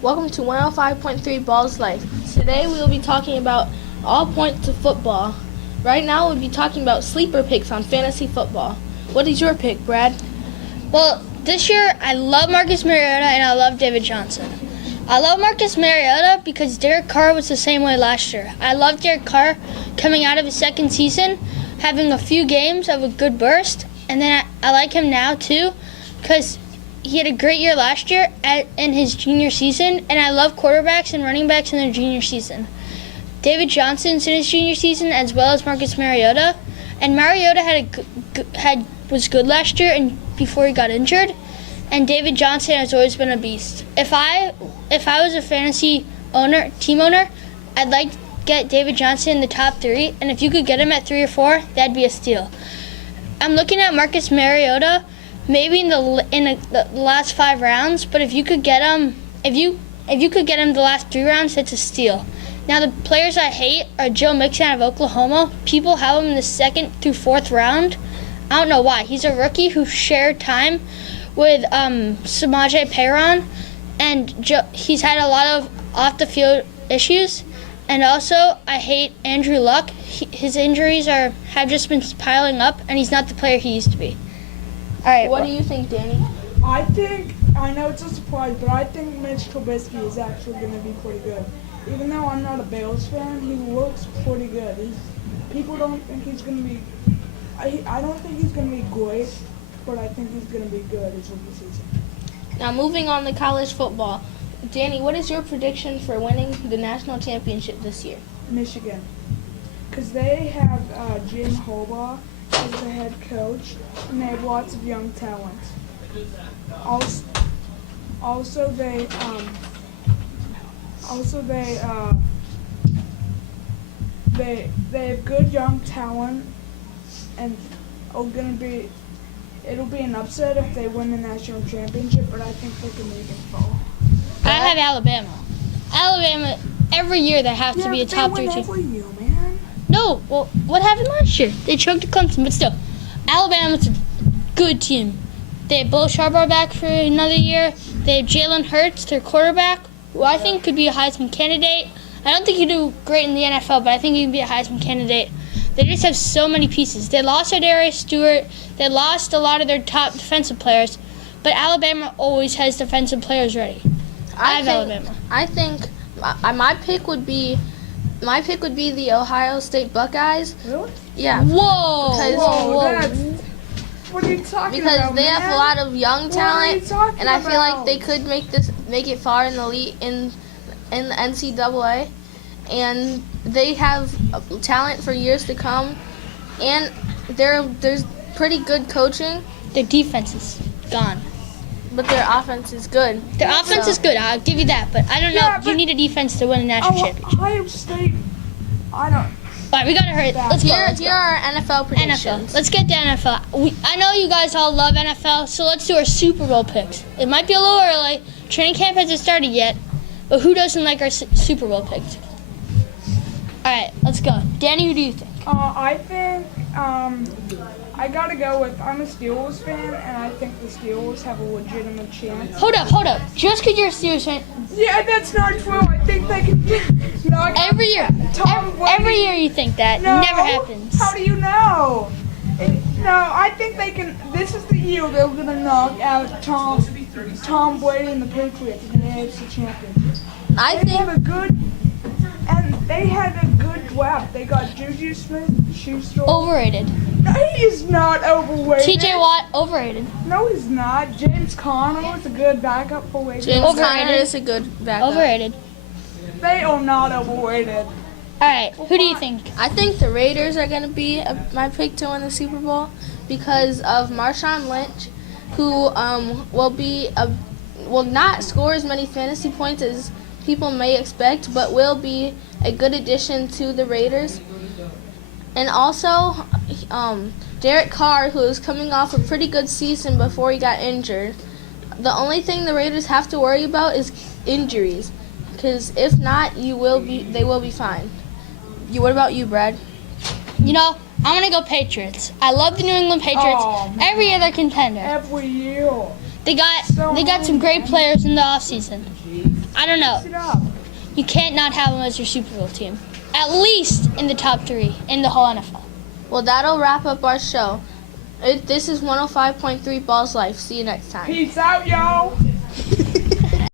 Welcome to 105.3 Balls Life. Today we will be talking about all points of football. Right now we'll be talking about sleeper picks on fantasy football. What is your pick, Brad? Well, this year I love Marcus Mariota and I love David Johnson. I love Marcus Mariota because Derek Carr was the same way last year. I love Derek Carr coming out of his second season, having a few games of a good burst, and then I like him now too because he had a great year last year in his junior season, and I love quarterbacks and running backs in their junior season. David Johnson's in his junior season as well as Marcus Mariota, and Mariota was good last year and before he got injured, and David Johnson has always been a beast. If I was a fantasy team owner, I'd like to get David Johnson in the top 3, and if you could get him at 3 or 4, that'd be a steal. I'm looking at Marcus Mariota maybe in the last 5 rounds, but if you could get him the last 3 rounds, it's a steal. Now the players I hate are Joe Mixon out of Oklahoma. People have him in the 2nd through 4th round. I don't know why. He's a rookie who shared time with Samaje Perine, and he's had a lot of off the field issues. And also, I hate Andrew Luck. His injuries have just been piling up, and he's not the player he used to be. All right. What do you think, Danny? I know it's a surprise, but I think Mitch Trubisky is actually going to be pretty good. Even though I'm not a Bills fan, he looks pretty good. People don't think he's going to be. I don't think he's going to be great, but I think he's going to be good as rookie season. Now moving on to college football. Danny, what is your prediction for winning the national championship this year? Michigan, because they have Jim Harbaugh as the head coach, and they have lots of young talent. Also they have good young talent, and it'll be an upset if they win the national championship, but I think they can make it fall. I have Alabama. Alabama, every year they have to be a top 3 team. Every year, man. No, well, what happened last year? They choked to Clemson, but still, Alabama's a good team. They have Bo Scharbaugh back for another year. They have Jalen Hurts, their quarterback, who I think could be a Heisman candidate. I don't think he'd do great in the NFL, but I think he can be a Heisman candidate. They just have so many pieces. They lost Darius Stewart. They lost a lot of their top defensive players, but Alabama always has defensive players ready. I have Alabama. I think my pick would be the Ohio State Buckeyes. Really? Yeah. Whoa! What are you talking Because about, they man? have a lot of young talent, What are you talking and I feel like about? they could make it far in the in the NCAA, and they have talent for years to come, and there's pretty good coaching, Their defense is gone. but their offense is good. Their offense is good, I'll give you that, but I don't know. Yeah, You but- need a defense to win a national championship. Ohio State, I don't. All right, we gotta hurry. Let's go. Here are our NFL predictions. NFL. Let's get to NFL. I know you guys all love NFL, so let's do our Super Bowl picks. It might be a little early. Training camp hasn't started yet, but who doesn't like our Super Bowl picks? All right, let's go. Danny, who do you think? I think I gotta go with. I'm a Steelers fan, and I think the Steelers have a legitimate chance. Hold up. Just because you're a Steelers fan, Yeah, that's not true. I think they can knock out every year, Tom Brady. every year you think that. No, Never happens. How do you know? No, I think they can. This is the year they're gonna knock out Tom Brady and the Patriots in the AFC Championship. They had a good draft. They got Juju Smith-Schuster. Overrated. No, he is not overrated. T.J. Watt, overrated. No, he's not. James Conner is a good backup for Wade. James Overrated. Conner is a good backup. Overrated. They are not overrated. All right, who do you think? I think the Raiders are going to be my pick to win the Super Bowl because of Marshawn Lynch, who will not score as many fantasy points as people may expect, but will be a good addition to the Raiders. And also, Derek Carr, who is coming off a pretty good season before he got injured. The only thing the Raiders have to worry about is injuries, because if not, they will be fine. What about you, Brad? You know, I'm going to go Patriots. I love the New England Patriots. Oh, man. Every year they're contender. Every year. They got some great players in the offseason. I don't know. Mix it up. You can't not have them as your Super Bowl team. At least in the top 3 in the whole NFL. Well, that'll wrap up our show. This is 105.3 Balls Life. See you next time. Peace out, y'all.